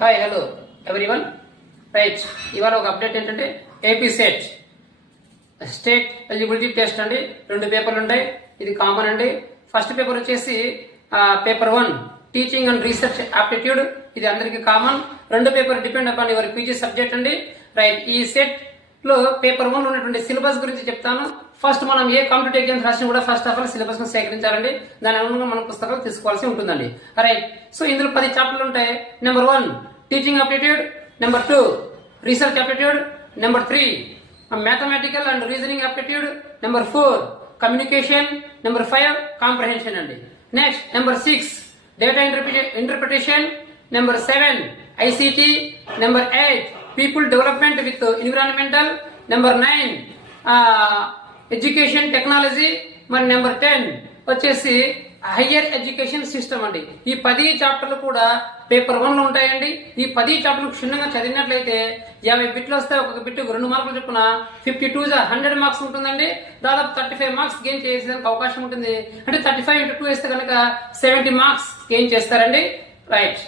Hi hello everyone. Right, ఇవాళ ఒక update ఏంటంటే AP set state eligibility test అండి. 2 పేపర్లు ఉంటాయి, ఇది కామన్ అండి. ఫస్ట్ పేపర్ వచ్చేసి paper 1 teaching and research aptitude, ఇది అందరికి common. 2 paper depend upon your PG subject అండి. రైట్, ఈ సెట్ లో పేపర్ 1 ఉన్నటువంటి సిలబస్ గురించి చెప్తాను. ఫస్ట్ మనం ఏ కాంపిటేటివ్ ఎగ్జామ్స్ రాసినా కూడా ఫస్ట్ ఆఫ్ ఆల్ సిలబస్ ను సేకరించాలండి. దాని అనుగుణంగా మనం పుస్తకాలు తీసుకోవాల్సి ఉంటుందండి. రైట్, సో ఇందులో 10 చాప్టర్లు ఉంటాయి. Number 1 teaching aptitude, number 2 research aptitude, number 3 mathematical and reasoning aptitude, number 4 communication, number 5 comprehension అండి. Next number 6 data interpretation, number 7 ICT, number 8 people development with environmental, number 9 education technology, మరి number 10 వచ్చేసి higher education system అండి. ఈ 10 చాప్టర్లు కూడా paper 1 లో ఉంటాయండి. ఈ 10 చాప్టర్లు క్షుణ్ణంగా చదివినట్లయితే 50 బిట్లు వస్తే ఒక్కొక్క బిట్టుకు 2 మార్కులు చొప్పున 52 100 మార్క్స్ ఉంటుందండి. దాదాపు 35 మార్క్స్ గెయిన్ చేసేందుకు అవకాశం ఉంటుంది. అంటే 35 × 2 వేస్తే కనుక 70 మార్క్స్ గెయిన్ చేస్తారండి. రైట్.